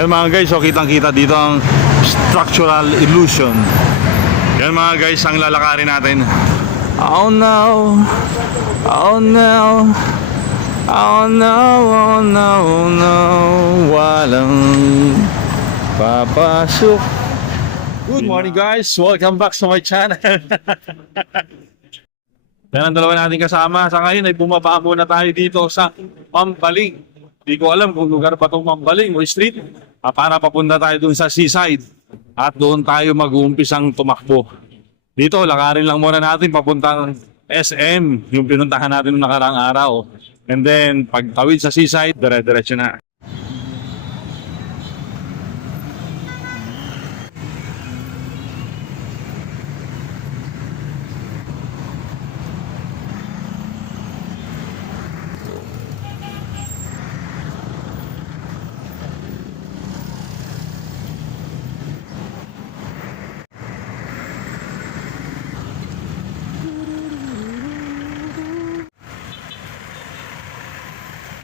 Yan mga guys, so kitang-kita dito ang structural illusion. Yan mga guys, ang lalakarin natin. Oh no, oh no, oh no, oh no, oh no, walang papasok. Good morning guys, welcome back to my channel. Yan ang dalawa natin kasama. Sa ngayon ay bumaba muna tayo dito sa Mambaling. Hindi ko alam kung lugar pa itong Mambaling o street. Para papunta tayo dun sa seaside. At doon tayo mag-uumpisang tumakbo. Dito, lakarin lang muna natin papuntang SM. Yung pinuntahan natin noong nakaraang araw. And then, pagtawid sa seaside, dire-diretso na.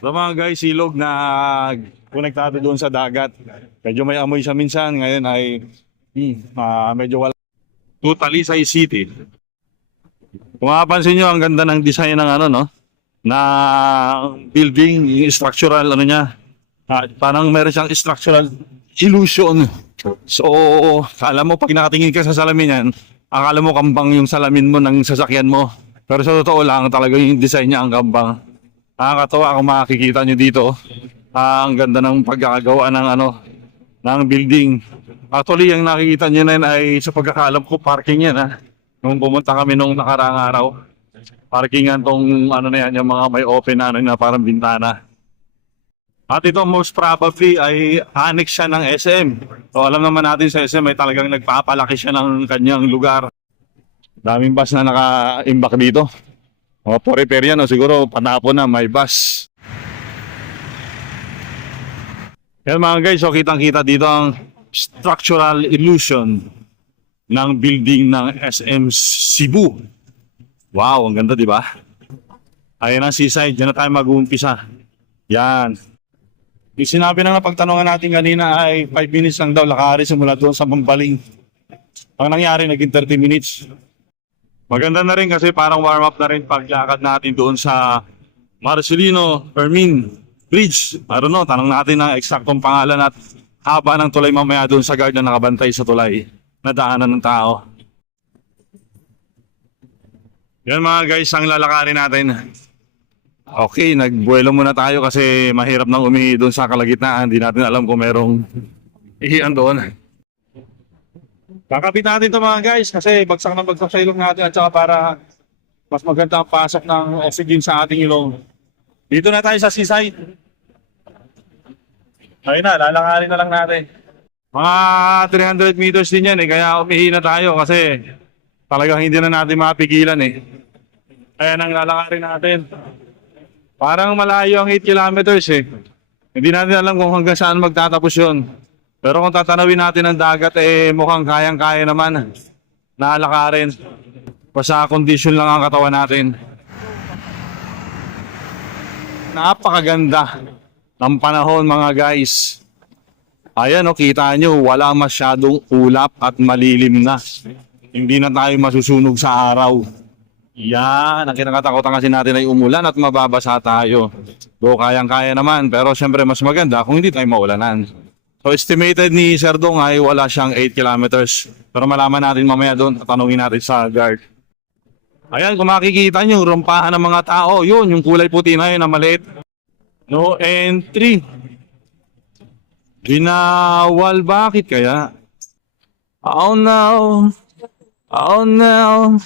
So mga guys, silog na konektado doon sa dagat. Medyo may amoy siya minsan. Ngayon ay medyo wala. Totally Talisay City. Kung mapapansin nyo, ang ganda ng design ng na building, yung structural niya. Parang meron siyang structural illusion. So, akala mo pag nakatingin ka sa salamin yan, akala mo kambang yung salamin mo ng sasakyan mo. Pero sa totoo lang, talaga yung design niya ang kambang. Nakakatawa kung makikita nyo dito. Ang ganda ng pagkakagawa ng building. Actually, yung nakikita nyo na yun ay sa pagkakalam ko, parking yan. Nung pumunta kami nung nakaraang araw, parkingan tong na yan, yung mga may open na parang bintana. At ito most probably ay annex siya ng SM. So alam naman natin sa SM ay talagang nagpapalaki siya ng kanyang lugar. Daming bus na naka-imbak dito. O, po repair yan, siguro panapon na may bus. Yan mga guys, so kitang-kita dito ang structural illusion ng building ng SM Cebu. Wow, ang ganda, di ba? Ayan ang seaside, dyan na tayo mag-uumpisa. Yan. Yung sinabi na napagtanungan natin kanina ay 5 minutes lang daw lakari simula doon sa Mambaling. Ang nangyari, naging 30 minutes. Maganda na rin kasi parang warm up na rin paglakad natin doon sa Marcelino Fermin Bridge. I don't know, tanong natin ang eksaktong pangalan at haba ng tulay mamaya doon sa guard na nakabantay sa tulay na daanan ng tao. Yan mga guys, ang lalakarin natin. Okay, nagbuelo muna tayo kasi mahirap nang umihi doon sa kalagitnaan. Hindi natin alam kung merong ihian doon. Kakapit natin ito mga guys kasi bagsak sa ilong natin at saka para mas maganda ang pasok ng oxygen sa ating ilong. Dito na tayo sa seaside. Ayun na, lalakarin na lang natin. Mga 300 meters din yan kaya umihi na tayo kasi talagang hindi na natin mapigilan Ayan ang lalakarin natin. Parang malayo ang 8 kilometers Hindi natin alam kung hanggang saan magtatapos yun. Pero kung tatanawin natin ang dagat, mukhang kayang-kaya naman. Naalakarin. Basta kondisyon lang ang katawan natin. Napakaganda ng panahon mga guys. Ayan kita nyo, wala masyadong ulap at malilim na. Hindi na tayo masusunog sa araw. Yan, ang kinakatakutan kasi natin ay umulan at mababasa tayo. Do kayang-kaya naman, pero syempre mas maganda kung hindi tayo maulanan. So estimated ni Sir Dong ay wala siyang 8 kilometers. Pero malaman natin mamaya doon, tatanungin natin sa guard. Ayan, kung makikita nyo, rumpahan ng mga tao, yun, yung kulay puti na yun na maliit. No entry. Binawal, bakit kaya? Oh no, oh no,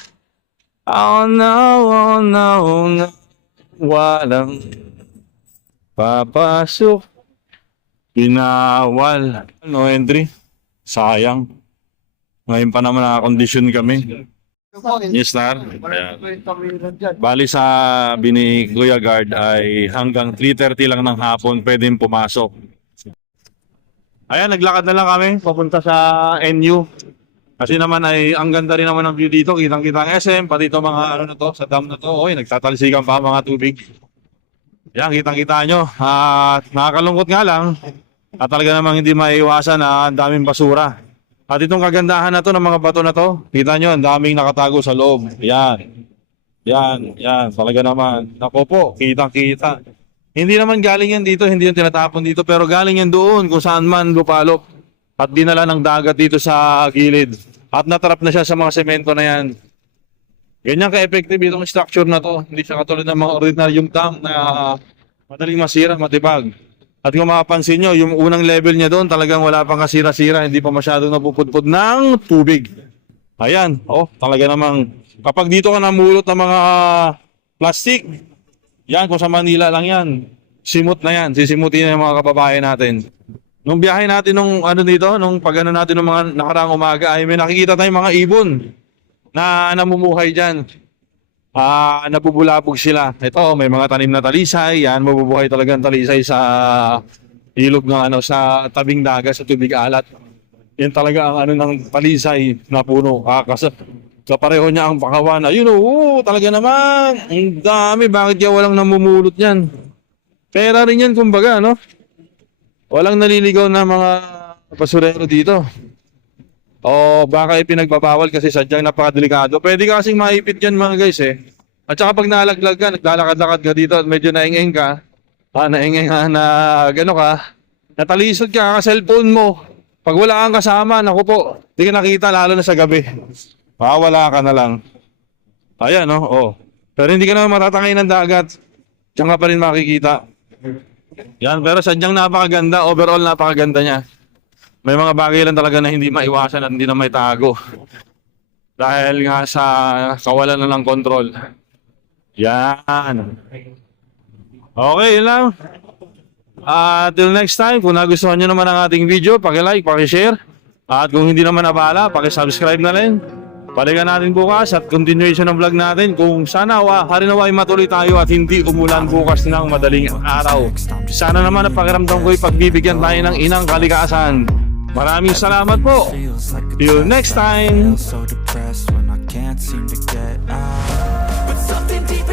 oh no, oh no, oh no. Walang papasok. Binawal. No entry. Sayang. Ngayon pa naman nakakondisyon kami. Yes, Star. Bali sa bini Kuya Guard ay hanggang 3:30 lang ng hapon pwedeng pumasok. Ayan, naglakad na lang kami papunta sa NU. Kasi naman ay ang ganda rin naman ng view dito. Kitang-kita ang SM, pati ito mga sa dam na to. Oy, nagtatalsikan pa mga tubig. Yan, kitang-kita nyo. Nakakalungkot nga lang. At talaga namang hindi maiiwasan na ang daming basura. At itong kagandahan na to ng mga bato na to, kita nyo, ang daming nakatago sa loob. Yan. Yan. Talaga naman. Nako po, kitang-kita. Hindi naman galing yan dito, hindi yan tinatapon dito, pero galing yan doon kung saan man lupalop. At dinala ng dagat dito sa gilid. At natrap na siya sa mga semento na yan. Ganyan ka-effective itong structure na to. Hindi siya katulad ng mga ordinaryong dam na madaling masira, matibag. At kung mapapansin nyo, yung unang level niya doon talagang wala pang kasira-sira, hindi pa masyadong napupudpud ng tubig. Ayan, talaga namang kapag dito ka namulot ng mga plastic, yan, kung sa Manila lang yan, simot na yan, sisimutin na yung mga kababayan natin. Nung biyahe natin nung pag-ano natin nung mga nakaraang umaga, ay may nakikita tayong mga ibon na namumuhay dyan. Nabubulabog sila. Ito, may mga tanim na talisay. Yan, mabubuhay talagang talisay sa ilog ng sa tabing dagat, sa tubig alat. Yan talaga ang ng talisay na puno. Kapareho niya ang pakawan. Ayun, talaga naman. Ang dami. Bakit kaya walang namumulot yan? Pera rin yan, kumbaga, no? Walang naliligaw na mga basurero dito. O baka ipinagbabawal kasi sadyang napakadelikado. Pwede ka kasing maipit yan mga guys eh. At saka pag nalaglag ka, naglalakad-lakad ka dito at medyo naingeng ka, natalisod ka, cellphone mo. Pag wala kang kasama, naku po, di ka nakita lalo na sa gabi. Wala ka na lang. Ayan Pero hindi ka naman matatangay ng dagat. Diyan ka pa rin makikita. Yan, pero sadyang napakaganda, overall napakaganda niya. May mga bagay lang talaga na hindi maiwasan at hindi na may tago. Dahil nga sa kawalan na ng kontrol. Yan. Okay lang. Till next time, kung nagustuhan nyo naman ang ating video, paki-like, paki-share. At kung hindi naman nabala, paki-subscribe na rin. Balikan natin bukas at continuation ng vlog natin kung sana harinaway matuloy tayo at hindi umulan bukas ng madaling araw. Sana naman ang pakiramdam ko'y pagbibigyan tayo ng inang kalikasan. Maraming salamat po. Till next time. So depressed when I can't seem to get out. But something deep